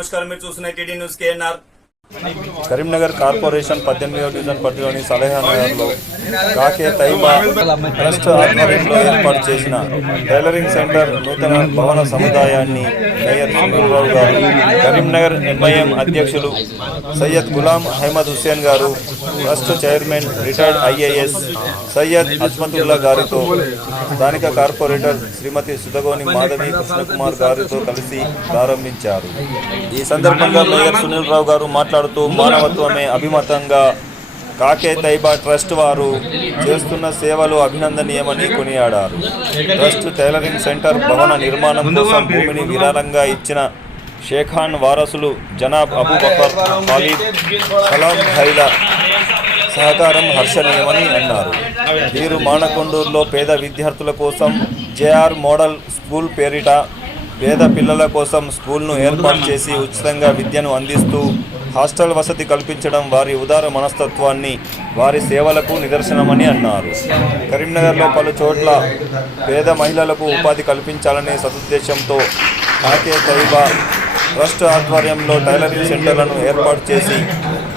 నమస్కారం, మీరు చూస్తున్న TD news KNR. Karimnagar corporation 18వ డివిజన్ పరిధిలోని సలహానగర్లో కాకే తైబా ట్రస్ట్ ఆధ్వర్యంలో ఏర్పాటు చేసిన టైలరింగ్ సెంటర్ నూతన భవన సముదాయాన్ని మేయర్ సునీల్ గారు, కరీంనగర్ ఎంఐఎం అధ్యక్షులు సయ్యద్ గులాం అహ్మద్ హుస్సేన్ గారు, trust chairman retired IAS Syed Azmatullah గారితో స్థానిక కార్పొరేటర్ శ్రీమతి సుధగోని మాధవి కృష్ణకుమార్ గారితో కలిసి ప్రారంభించారు. ఈ సందర్భంగా మేయర్ సునీల్ రావు గారు మాట్లాడుతూ మానవత్వమే అభిమతంగా కాకే తైబా ట్రస్ట్ వారు చేస్తున్న సేవలు అభినందనీయమని కొనియాడారు. ట్రస్ట్ టైలరింగ్ సెంటర్ భవన నిర్మాణం కోసం భూమిని విరాళంగా ఇచ్చిన షేఖాన్ వారసులు జనాబ్ అబూబకర్ ఖాలిద్ సలాం భాయ్ల సహకారం హర్షణీయమని అన్నారు. వీరు మానకొండూరులో పేద విద్యార్థుల కోసం జేఆర్ మోడల్ స్కూల్ పేరిట పేద పిల్లల కోసం స్కూల్ను ఏర్పాటు చేసి ఉచితంగా విద్యను అందిస్తూ హాస్టల్ వసతి కల్పించడం వారి ఉదార మనస్తత్వాన్ని, వారి సేవలకు నిదర్శనమని అన్నారు. కరీంనగర్లో పలు చోట్ల పేద మహిళలకు ఉపాధి కల్పించాలనే సదుద్దేశంతో కాకే తైబా ట్రస్ట్ ఆధ్వర్యంలో టైలరింగ్ సెంటర్లను ఏర్పాటు చేసి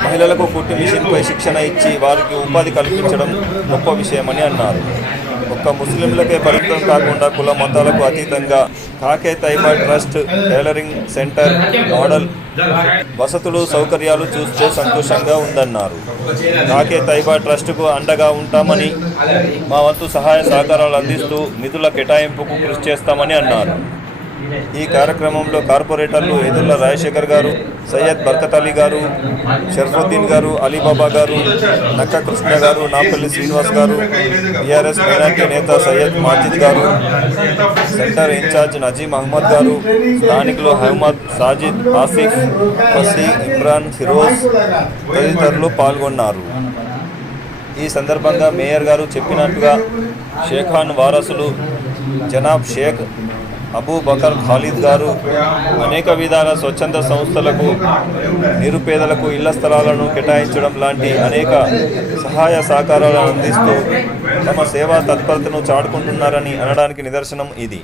మహిళలకు కుట్టు మిషన్పై శిక్షణ ఇచ్చి వారికి ఉపాధి కల్పించడం గొప్ప విషయమని అన్నారు. ఒక్క ముస్లింలకే పరిమితం కాకుండా కుల మతాలకు అతీతంగా కాకే Taiba trust tailoring centre model వసతులు సౌకర్యాలు చూస్తే సంతోషంగా ఉందన్నారు. కాకే తైబా ట్రస్టుకు అండగా ఉంటామని, మా వంతు సహాయ సహకారాలు అందిస్తూ నిధుల కేటాయింపుకు కృషి చేస్తామని అన్నారు. ఈ కార్యక్రమంలో కార్పొరేటర్లు ఎదుర్ల రాజశేఖర్ గారు, సయ్యద్ బర్కత్ అలీ గారు, షర్ఫుద్దీన్ గారు, అలీబాబా గారు, నక్క కృష్ణ గారు, నాపల్లి శ్రీనివాస్ గారు, టీఆర్ఎస్ మైనార్టీ నేత సయ్యద్ మాజిద్ గారు, సెంటర్ ఇన్ఛార్జ్ నజీం అహ్మద్ గారు, స్థానికులు అహ్మద్, సాజిద్, ఆసిఫ్, ఫసీ, ఇమ్రాన్, ఫిరోజ్ తదితరులు పాల్గొన్నారు. ఈ సందర్భంగా మేయర్ గారు చెప్పినట్టుగా షేఖాన్ వారసులు జనాబ్ షేక్ అబూబకర్ ఖాలిద్ గారు అనేక విధాల స్వచ్ఛంద సంస్థలకు, నిరుపేదలకు ఇళ్ల స్థలాలను కేటాయించడం లాంటి అనేక సహాయ సహకారాలను అందిస్తూ తమ సేవా తత్పరతను చాటుకుంటున్నారని అనడానికి నిదర్శనం ఇది.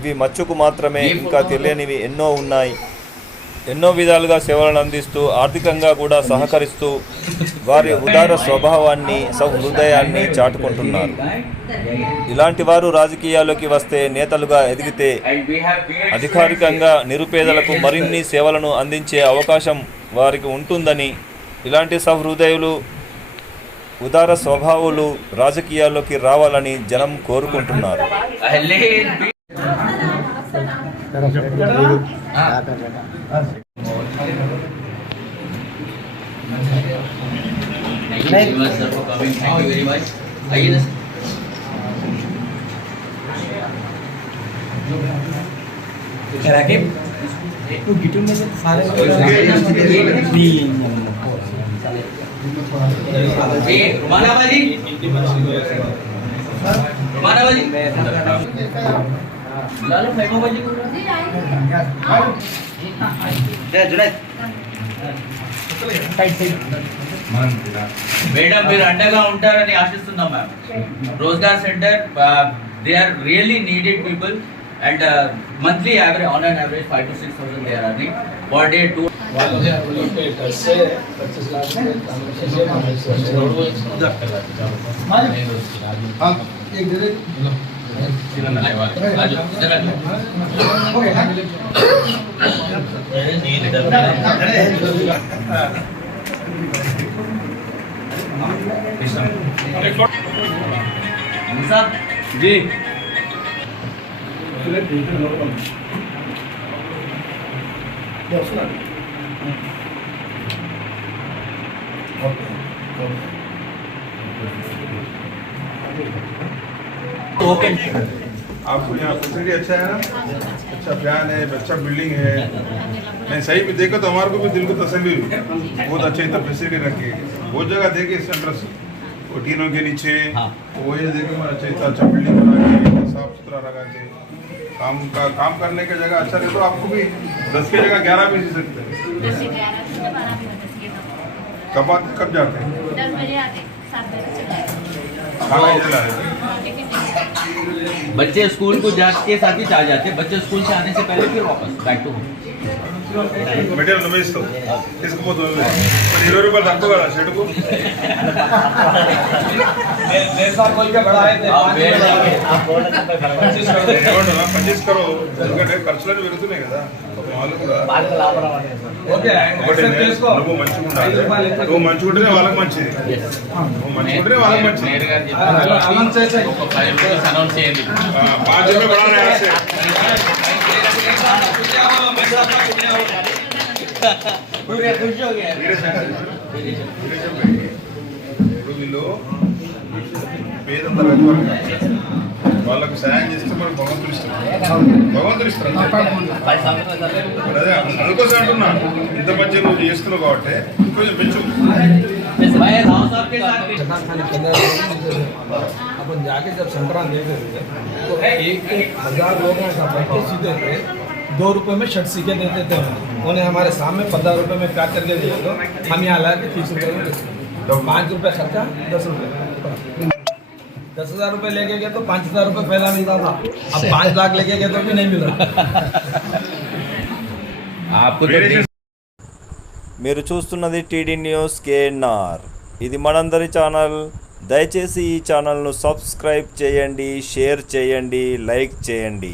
ఇవి మచ్చుకు మాత్రమే, ఇంకా తెలియనివి ఎన్నో ఉన్నాయి. ఎన్నో విధాలుగా సేవలను అందిస్తూ ఆర్థికంగా కూడా సహకరిస్తూ వారి ఉదార స్వభావాన్ని, సౌహృదయాన్ని చాటుకుంటున్నారు. ఇలాంటి వారు రాజకీయాల్లోకి వస్తే, నేతలుగా ఎదిగితే అధికారికంగా నిరుపేదలకు మరిన్ని సేవలను అందించే అవకాశం వారికి ఉంటుందని, ఇలాంటి సహృదయులు, ఉదార స్వభావులు రాజకీయాల్లోకి రావాలని జనం కోరుకుంటున్నారు. మేడం మీరు అండగా ఉంటారని ఆశిస్తున్నాం. Ma'am Rozgar centre, they are really needed people and monthly average on and average 5 to 6,000 they are earning per day. 2 जी आपको यहाँ फैसिलिटी अच्छा है ना, अच्छा फैन है, अच्छा बिल्डिंग है। नहीं सही में देखो तो हमारे को भी दिल को तसल्ली हुई, बहुत अच्छे इतना फैसिलिटी रखी है। बहुत जगह देखे इस सेंटर से, वो टीनों के नीचे वो ये देखे अच्छा इतना अच्छा बिल्डिंग बना के साफ सुथरा रखा के काम करने का जगह अच्छा रहे तो आपको भी 10 की जगह 11 भी सी सकते हैं। कब जाते हैं? 10 बजे आते, 7 बजे चले जाते। खाना इधर ला रहे बच्चे स्कूल को जाके साथ ही आ जाते, बच्चे स्कूल से आने से पहले फिर वापस बैक टू होम. మెటీరియల్ నువ్వే ఇస్తావు తీసుకుపోతావు మరి 20 రూపాయలు తక్కువ కదా షర్టుకు ఏమంటున్నా 25 కరో ఎందుకంటే ఖర్చులన్నీ పెరుగుతున్నాయి కదా వాళ్ళు కూడా ఒకటి నువ్వు మంచిగా ఉండాలి నువ్వు మంచిగా ఉంటేనే వాళ్ళకి మంచిది నువ్వు మంచిగా ఉంటేనే వాళ్ళకి మంచిది 5 రూపాయలు బడా రాసే खुश हो गया. ఇప్పుడు వీళ్ళు పేదంతా వాళ్ళకు సాయం చేస్తే మనకు భగవంతుడు ఇస్తారు అదే అందుకోసం అంటున్నా ఇంత మంచిగా నువ్వు చేస్తున్నావు కాబట్టి కొంచెం పెంచు अपन जाके जब संक्रांत देते थे तो 1,000 लोगों का बैठे सीधे थे 2 रुपए में शर्ट सीखे देते थे उन्हें हमारे सामने 15 रुपए में पैक करके दिए तो हम यहाँ ला के 30 रुपए में तो 5 रुपए खर्चा 10 रुपए 10,000 रुपए लेके गए तो 5,000 रुपए पहला मिलता था अब 5 लाख लेके गए तो भी नहीं मिला आपको మీరు చూస్తున్నది టీడీ న్యూస్ కేఎన్ఆర్. ఇది మనందరి ఛానల్. దయచేసి ఈ ఛానల్ను సబ్స్క్రైబ్ చేయండి, షేర్ చేయండి, లైక్ చేయండి.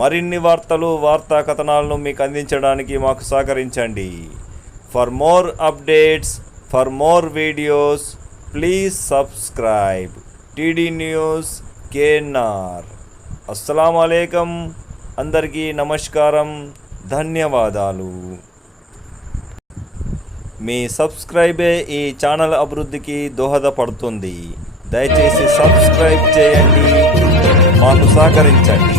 మరిన్ని వార్తలు, వార్తా కథనాలను మీకు అందించడానికి మాకు సహకరించండి. For more updates, for more videos, please subscribe TD news KNR. అస్సలాము అలైకుం. అందరికీ నమస్కారం, ధన్యవాదాలు. మీ సబ్స్క్రైబే ఈ ఛానల్ అభివృద్ధికి దోహదపడుతుంది. దయచేసి సబ్స్క్రైబ్ చేయండి, మాకు సహకరించండి.